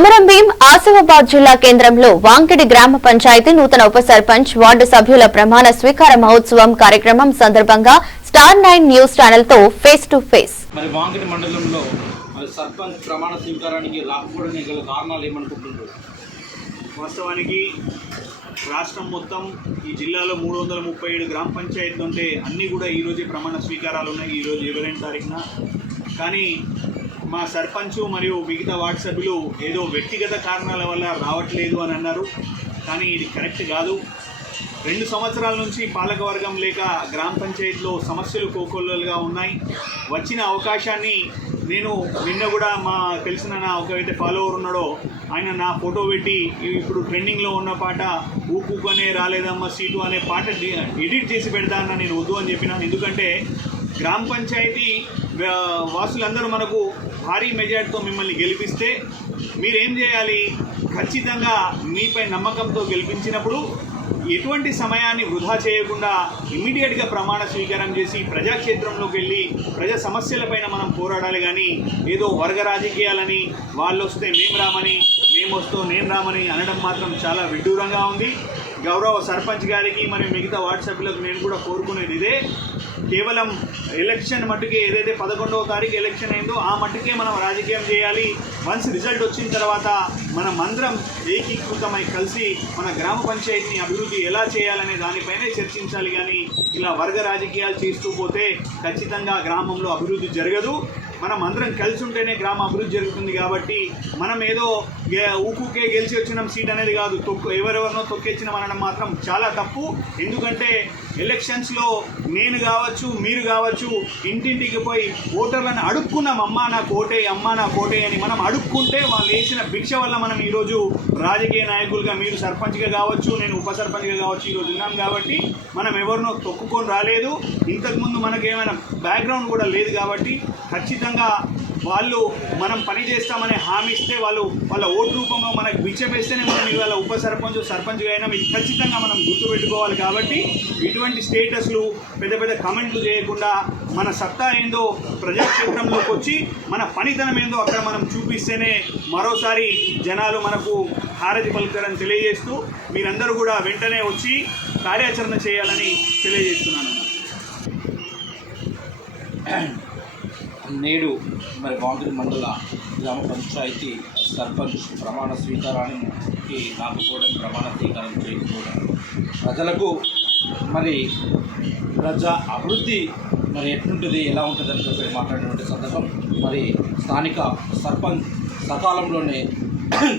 కొమరం భీం ఆసిఫాబాద్ జిల్లా కేంద్రంలో వాంకిడి గ్రామ పంచాయతీ నూతన ఉప సర్పంచ్ వార్డు సభ్యుల ప్రమాణ స్వీకార మహోత్సవం కార్యక్రమం సందర్భంగా స్టార్ 9 న్యూస్ ఛానల్ తో ఫేస్ టు ఫేస్. మరి వాంకిడి మండలంలో సర్పంచ్ ప్రమాణ స్వీకారానికి రాకపోవడానికి గల కారణాలు ఏమనుకుంటున్నారు? వాస్తవానికి రాష్ట్రం మొత్తం ఈ జిల్లాలో 337 గ్రామ పంచాయతీలు ఉంటే అన్నీ కూడా ఈరోజే ప్రమాణ స్వీకారాలు ఉన్నాయి. ఈరోజు 22 తారీఖున. కానీ మా సర్పంచ్ మరియు మిగతా వార్డు సభ్యులు ఏదో వ్యక్తిగత కారణాల వల్ల రావట్లేదు అని అన్నారు. కానీ ఇది కరెక్ట్ కాదు. 2 సంవత్సరాల నుంచి పాలకవర్గం లేక గ్రామ పంచాయతీలో సమస్యలు కోకొల్లలుగా ఉన్నాయి. వచ్చిన అవకాశాన్ని నేను నిన్న కూడా మా తెలిసిన నా ఒకవైతే ఫాలోవర్ ఉన్నాడో ఆయన నా ఫోటో పెట్టి ఇప్పుడు ట్రెండింగ్లో ఉన్న పాట ఊపుకొనే రాలేదమ్మ సీటు అనే పాట ఎడిట్ చేసి పెడతా అన్న నేను వద్దు అని చెప్పినాను. ఎందుకంటే గ్రామ పంచాయతీ వాసులందరూ మనకు భారీ మెజార్టీతో మిమ్మల్ని గెలిపిస్తే మీరేం చేయాలి? ఖచ్చితంగా మీపై నమ్మకంతో గెలిపించినప్పుడు ఎటువంటి సమయాన్ని వృధా చేయకుండా ఇమ్మీడియట్గా ప్రమాణ స్వీకారం చేసి ప్రజాక్షేత్రంలోకి వెళ్ళి ప్రజా సమస్యలపైన మనం పోరాడాలి. కానీ ఏదో వర్గ రాజకీయాలని వాళ్ళు వస్తే మేము రామని, మేము వస్తూ నేను రామని అనడం మాత్రం చాలా విడ్డూరంగా ఉంది. గౌరవ సర్పంచ్ గారికి మరియు మిగతా వార్డు సభ్యులకు నేను కూడా కోరుకునేది ఇదే. కేవలం ఎలక్షన్ మట్టుకే ఏదైతే 11వ తారీఖు ఎలక్షన్ అయిందో ఆ మట్టుకే మనం రాజకీయం చేయాలి. వన్స్ రిజల్ట్ వచ్చిన తర్వాత మనం అందరం ఏకీకృతమై కలిసి మన గ్రామ పంచాయతీని అభివృద్ధి ఎలా చేయాలనే దానిపైనే చర్చించాలి. కానీ ఇలా వర్గ రాజకీయాలు చేస్తూ పోతే ఖచ్చితంగా గ్రామంలో అభివృద్ధి జరగదు. మనం అందరం కలిసి ఉంటేనే గ్రామ అభివృద్ధి జరుగుతుంది. కాబట్టి మనం ఏదో ఊకుకే గెలిచి వచ్చిన సీట్ అనేది కాదు, ఎవరెవరినో తొక్కేచ్చినాం అనడం మాత్రం చాలా తప్పు. ఎందుకంటే ఎలక్షన్స్లో నేను కావచ్చు, మీరు కావచ్చు, ఇంటింటికి పోయి ఓటర్లను అడుక్కున్నాం. అమ్మా నా కోటే, అమ్మా నా కోటే అని మనం అడుక్కుంటే వాళ్ళు వేసిన భిక్ష వల్ల మనం ఈరోజు రాజకీయ నాయకులుగా, మీరు సర్పంచ్గా కావచ్చు, నేను ఉప సర్పంచ్గా కావచ్చు ఈరోజు ఉన్నాం. కాబట్టి మనం ఎవరినో తొక్కుకొని రాలేదు. ఇంతకుముందు మనకేమైనా బ్యాక్గ్రౌండ్ కూడా లేదు. కాబట్టి ఖచ్చితంగా వాళ్ళు మనం పని చేస్తామని హామీ ఇస్తే వాళ్ళ ఓటు రూపంలో మనకు బిచ్చమేస్తేనే మనం ఇవాళ ఉప సర్పంచ్గా అయినా మీకు ఖచ్చితంగా మనం గుర్తుపెట్టుకోవాలి. కాబట్టి ఇటువంటి స్టేటస్లు పెద్ద పెద్ద కమెంట్లు చేయకుండా మన సత్తా ఏందో ప్రజాక్షేత్రంలోకి వచ్చి మన పనితనం ఏందో అక్కడ మనం చూపిస్తేనే మరోసారి జనాలు మనకు హారతి పలుకుతారని తెలియజేస్తూ మీరందరూ కూడా వెంటనే వచ్చి కార్యాచరణ చేయాలని తెలియజేస్తున్నాను. నేడు మరి వాంకిడి మండల గ్రామ పంచాయతీ సర్పంచ్ ప్రమాణ స్వీకారానికి నాకు కూడా ప్రమాణ స్వీకారం చేయకపోవడం ప్రజలకు మరి ప్రజా అభివృద్ధి మరి ఎట్లుంటుంది, ఎలా ఉంటుంది అని చెప్పి మాట్లాడినటువంటి సందర్భం. మరి స్థానిక సర్పంచ్ సకాలంలోనే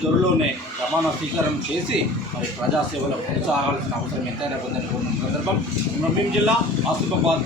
త్వరలోనే ప్రమాణ స్వీకారం చేసి మరి ప్రజాసేవలో కొనసాగాల్సిన అవసరం ఎంతైనా ఉందని కోరిన సందర్భం. కొమరం భీం జిల్లా ఆసిఫాబాద్